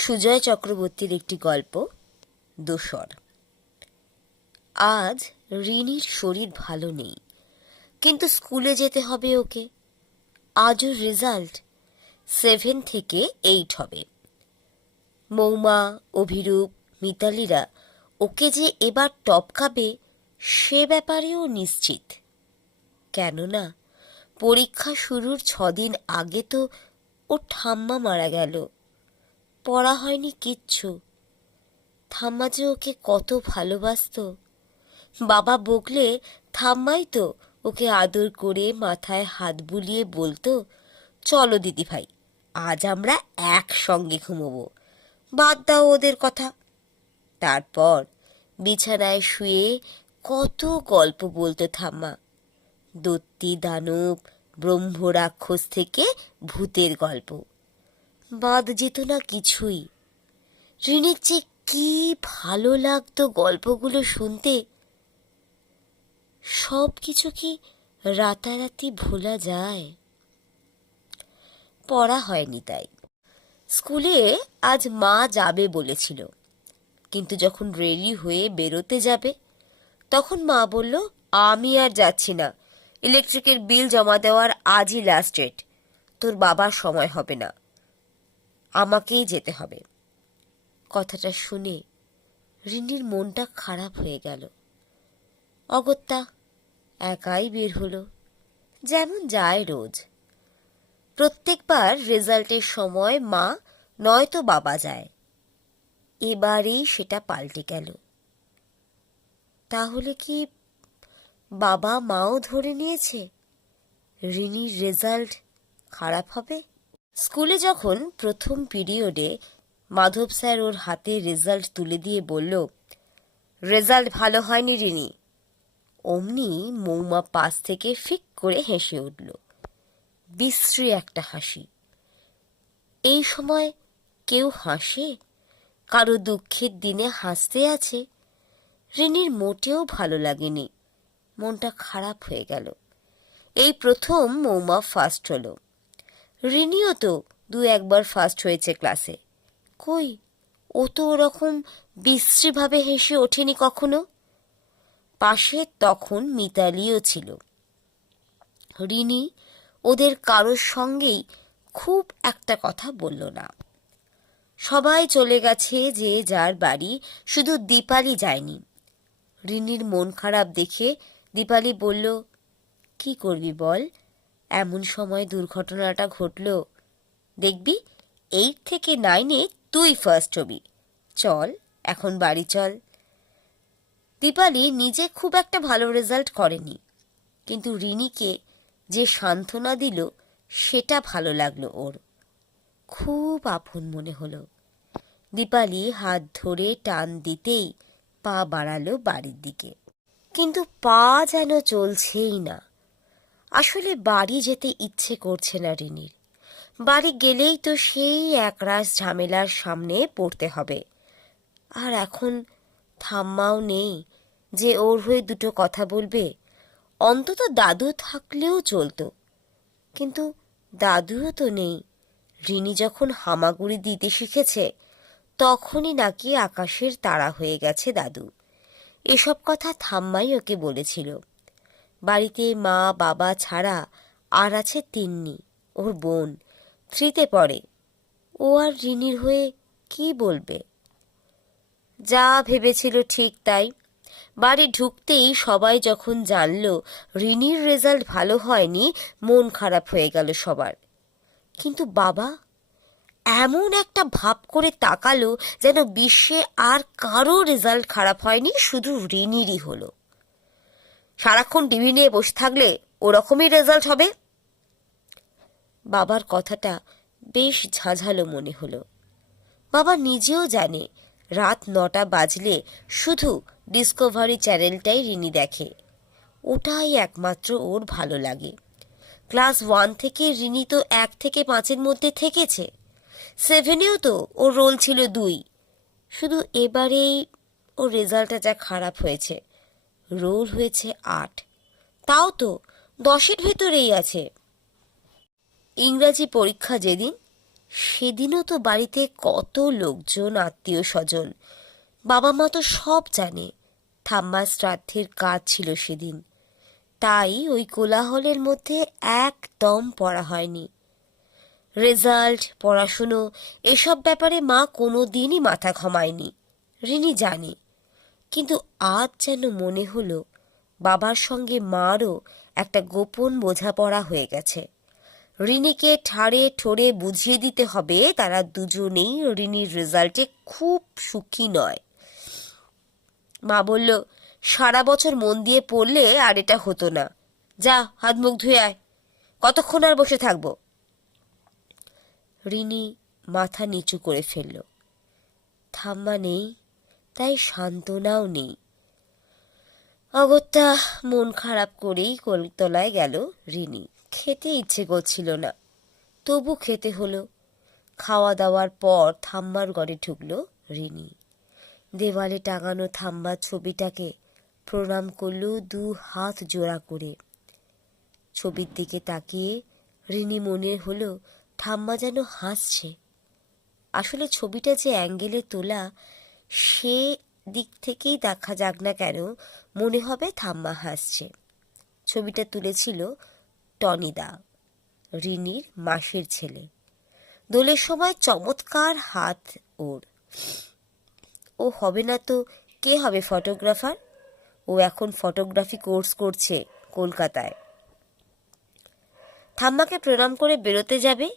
সুজয় চক্রবর্তীর একটি গল্প, দোসর। আজ রিনির শরীর ভালো নেই, কিন্তু স্কুলে যেতে হবে ওকে। আজও রেজাল্ট 7 থেকে 8 হবে। মৌমা, অভিরূপ, মিতালিরা ওকে যে এবার টপকাবে সে ব্যাপারেও নিশ্চিত। কেননা পরীক্ষা শুরুর 6 দিন আগে তো ওর ঠাম্মা মারা গেল। পড়া হয়নি কিচ্ছু। ঠাম্মা যে ওকে কত ভালোবাসতো। বাবা বকলে ঠাম্মাই তো ওকে আদর করে মাথায় হাত বুলিয়ে বলতো, চলো দিদি ভাই, আজ আমরা একসঙ্গে ঘুমোবো, বাদ দাও ওদের কথা। তারপর বিছানায় শুয়ে কত গল্প বলতো ঠাম্মা। দত্তি দানব, ব্রহ্ম রাক্ষস থেকে ভূতের গল্প। বাদ যেত না কিছুই। রিনির যে কি ভালো লাগতো গল্পগুলো শুনতে। সব কিছু কি রাতারাতি ভোলা যায়? পড়া হয়নি তাই। স্কুলে আজ মা যাবে বলেছিল, কিন্তু যখন রেডি হয়ে বেরোতে যাবে তখন মা বলল, আমি আর যাচ্ছি না, ইলেকট্রিকের বিল জমা দেওয়ার আজই লাস্ট ডেট, তোর বাবার সময় হবে না, আমাকেই যেতে হবে। কথাটা শুনে রিনির মনটা খারাপ হয়ে গেল। অগত্যা একাই বের হলো, যেমন যায় রোজ। প্রত্যেকবার রেজাল্টের সময় মা নয়তো বাবা যায়। এবারেই সেটা পাল্টে গেল। তাহলে কি বাবা মাও ধরে নিয়েছে রিনির রেজাল্ট খারাপ হবে? স্কুলে যখন প্রথম পিরিয়ডে মাধব স্যার ওর হাতে রেজাল্ট তুলে দিয়ে বলল, রেজাল্ট ভালো হয়নি রিনি, অমনি মৌমা পাশ থেকে ফিক করে হেসে উঠল। বিশ্রী একটা হাসি। এই সময় কেউ হাসে? কারো দুঃখের দিনে হাসতে আছে? রিনির মোটেও ভালো লাগেনি, মনটা খারাপ হয়ে গেল। এই প্রথম মৌমা ফার্স্ট হলো। রিনিও তো 2-1বার ফার্স্ট হয়েছে ক্লাসে। কই, ও তো ওরকম বিশ্রীভাবে হেসে ওঠেনি কখনো। পাশে তখন মিতালিও ছিল। রিনি ওদের কারোর সঙ্গেই খুব একটা কথা বলল না। সবাই চলে গেছে যে যার বাড়ি, শুধু দীপালি যায়নি। রিনির মন খারাপ দেখে দীপালি বলল, কি করবি বল, এমন সময় দুর্ঘটনাটা ঘটল। দেখবি 8 থেকে 9-এ তুই ফার্স্ট হবি। চল এখন বাড়ি চল। দীপালি নিজে খুব একটা ভালো রেজাল্ট করেনি, কিন্তু রিনিকে যে সান্ত্বনা দিল সেটা ভালো লাগলো ওর। খুব আপন মনে হলো। দীপালি হাত ধরে টান দিতেই পা বাড়ালো বাড়ির দিকে, কিন্তু পা যেন চলছেই না। আসলে বাড়ি যেতে ইচ্ছে করছে না রিনির। বাড়ি গেলেই তো সেই একরাশ ঝামেলার সামনে পড়তে হবে। আর এখন ঠাম্মাও নেই যে ওর হয়ে দুটো কথা বলবে। অন্তত দাদু থাকলেও চলতো, কিন্তু দাদুও তো নেই। রিনি যখন হামাগুড়ি দিতে শিখেছে তখনই নাকি আকাশের তারা হয়ে গেছে দাদু। এসব কথা ঠাম্মাই ওকে বলেছিল। বাড়িতে মা বাবা ছাড়া আর আছে তিন্নি, ওর বোন, 3তে পড়ে। ও আর রিনির হয়ে কি বলবে? যা ভেবেছিল ঠিক তাই। বাড়ি ঢুকতেই সবাই যখন জানল রিনির রেজাল্ট ভালো হয়নি, মন খারাপ হয়ে গেল সবার। কিন্তু বাবা এমন একটা ভাব করে তাকালো যেন বিশ্বে আর কারো রেজাল্ট খারাপ হয়নি, শুধু রিনিরই হলো। সারাক্ষণ টিভি নিয়ে বসে থাকলে ওরকমই রেজাল্ট হবে। বাবার কথাটা বেশ ঝাঁঝালো মনে হলো। বাবা নিজেও জানে রাত 9টা বাজলে শুধু ডিসকভারি চ্যানেলটাই রিনি দেখে। ওটাই একমাত্র ওর ভালো লাগে। ক্লাস 1 থেকে রিনি তো 1 থেকে 5-এর মধ্যে থেকেছে। 7-এও তো ওর রোল ছিল 2। শুধু এবারেই ওর রেজাল্টটা যা খারাপ হয়েছে, রোল হয়েছে 8। তাও তো 10-এর ভেতরেই আছে। ইংরাজি পরীক্ষা যেদিন সেদিনও তো বাড়িতে কত লোকজন, আত্মীয় স্বজন। বাবা মা তো সব জানে ঠাম্মার শ্রাদ্ধের কাজ ছিল সেদিন, তাই ওই কোলাহলের মধ্যে একদম পড়া হয়নি। রেজাল্ট, পড়াশুনো এসব ব্যাপারে মা কোনো দিনই মাথা ঘামায়নি, রিনি জানে। কিন্তু আজ যেন মনে হলো বাবার সঙ্গে মারও একটা গোপন বোঝাপড়া হয়ে গেছে। রিনিকে ঠাড়ে ঠোড়ে বুঝিয়ে দিতে হবে তারা দুজনেই রিনির রেজাল্টে খুব সুখী নয়। মা বলল, সারা বছর মন দিয়ে পড়লে আর এটা হতো না। যা, হাত মুখ ধুয়ে আয়, কতক্ষণ আর বসে থাকবো? রিনি মাথা নিচু করে ফেলল। ঠাম্মা নেই, তাই সান্ত্বনাও নেই। অগত্যা মন খারাপ করেই কলতলায় গেল রিনি। খেতে ইচ্ছে করছিল না, তবু খেতে হলো। খাওয়া দাওয়ার পর ঠাম্মার ঘরে ঢুকল রিনি। দেওয়ালে টাঙানো ঠাম্মার ছবিটাকে প্রণাম করল দু হাত জোড়া করে। ছবির দিকে তাকিয়ে রিনি মনে হলো ঠাম্মা যেন হাসছে। আসলে ছবিটা যে অ্যাঙ্গেলে তোলা, সে দিক থেকেই দেখা যাক না কেন, মনে হবে ঠাম্মা হাসছে। ছবিটা তুলেছিল টনিদা, রিনির মাসির ছেলে। দোলের সময় চমৎকার হাত ওর। ও হবে না তো কে হবে ফটোগ্রাফার? ও এখন ফটোগ্রাফি কোর্স করছে কলকাতায়। ঠাম্মাকে প্রণাম করে বেরোতে যাবে,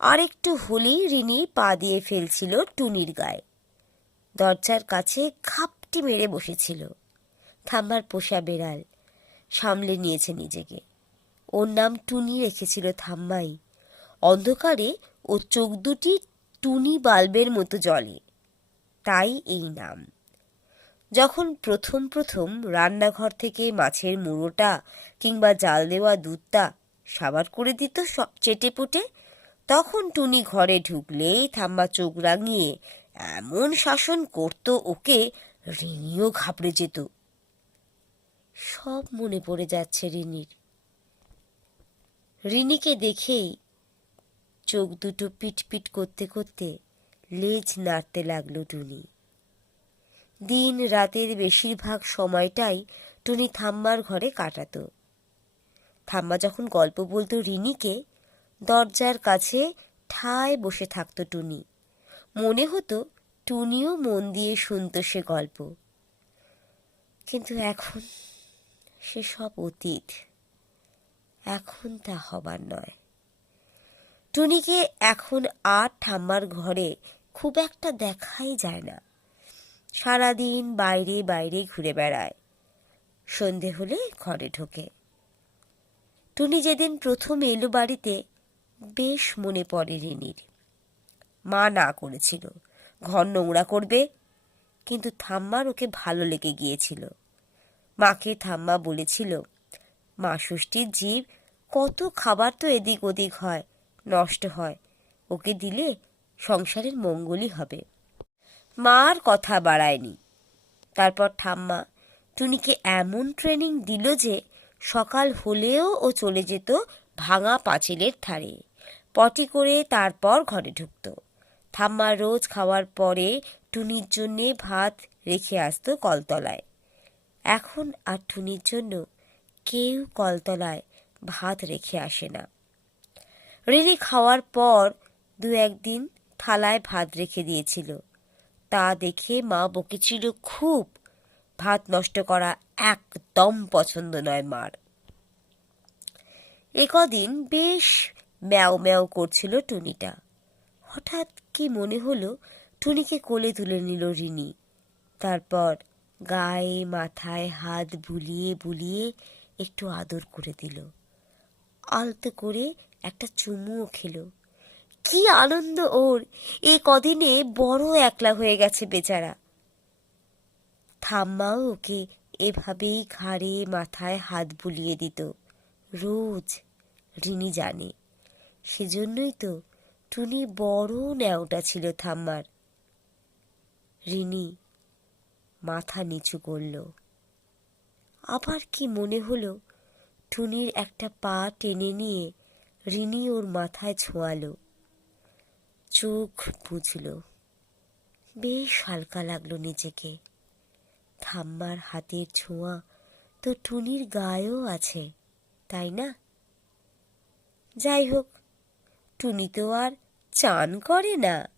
আর একটু হলেই রিনি পা দিয়ে ফেলছিল টুনির গায়ে। দরজার কাছে খাপটি মেরে বসেছিল। ঠাম্মার পোষা বেড়াল, সামলে নিয়েছে নিজেকে। ওর নাম টুনি রেখেছিল ঠাম্মাই। অন্ধকারে ও চোখ দুটি টুনি বাল্বের মতো জ্বলে, তাই এই নাম। যখন প্রথম প্রথম রান্নাঘর থেকে মাছের মুড়োটা কিংবা জাল দেওয়া দুধটা সাবার করে দিত চেটেপুটে, তখন টুনি ঘরে ঢুকলেই ঠাম্মা চোখ রাঙিয়ে এমন শাসন করত ওকে, রিনিও ঘাবড়ে যেত। সব মনে পড়ে যাচ্ছে রিনির। রিনিকে দেখেই চোখ দুটো পিটপিট করতে করতে লেজ নাড়তে লাগলো টুনি। দিন রাতের বেশিরভাগ সময়টাই টুনি ঠাম্মার ঘরে কাটাত। ঠাম্মা যখন গল্প বলতো রিনিকে, দরজার কাছে ঠায় বসে থাকত টুনি। মনে হতো টুনিও মন দিয়ে শুনত সে গল্প। কিন্তু এখন সে সব অতীত, এখন তা হবার নয়। টুনিকে এখন আর ঠাম্মার ঘরে খুব একটা দেখাই যায় না। সারাদিন বাইরে বাইরে ঘুরে বেড়ায়, সন্ধে হলে ঘরে ঢোকে। টুনি যেদিন প্রথম এলো বাড়িতে, বেশ মনে পড়ে রিনির। মা না করেছিল ঘর নোংরা করবে, কিন্তু ঠাম্মার ওকে ভালো লেগে গিয়েছিল। মাকে ঠাম্মা বলেছিল, মা ষষ্ঠীর জীব, কত খাবার তো এদিক ওদিক হয়, নষ্ট হয়, ওকে দিলে সংসারের মঙ্গলই হবে। মার কথা বাড়ায়নি। তারপর ঠাম্মা টুনিকে এমন ট্রেনিং দিল যে সকাল হলেও ও চলে যেত ভাঙা পাঁচিলের ধারে, পটি করে তারপর ঘরে ঢুকত। ঠাম্মা রোজ খাওয়ার পরে টুনির জন্যে ভাত রেখে আসতো কলতলায়। এখন আর টুনির জন্য কেউ কলতলায় ভাত রেখে আসে না। রিনি খাওয়ার পর দু একদিন থালায় ভাত রেখে দিয়েছিল। তা দেখে মা বকেছিল খুব। ভাত নষ্ট করা একদম পছন্দ নয় মার। একদিন বেশ ম্যাও ম্যাও করছিল টুনিটা। হঠাৎ কি মনে হলো টুনিকে কোলে তুলে নিল রিনি। তারপর গায়ে মাথায় হাত বুলিয়ে বুলিয়ে একটু আদর করে দিল। আলতো করে একটা চুমুও খেলো। কি আনন্দ ওর! এই কদিনে বড় একলা হয়ে গেছে বেচারা। ঠাম্মাও ওকে এভাবেই ঘাড়ে মাথায় হাত বুলিয়ে দিত রোজ। রিনি জানে, সেজন্যই তো টুনি বড় ন্যাওটা ছিল ঠাম্মার। রিনি মাথা নিচু করল। আবার কি মনে হলো টুনির একটা পা টেনে নিয়ে রিনি ওর মাথায় ছোঁয়ালো। চোখ বুঝল। বেশ হালকা লাগলো নিজেকে। ঠাম্মার হাতের ছোঁয়া তো টুনির গায়েও আছে, তাই না? যাই হোক, টুনি তো আর চান করে না।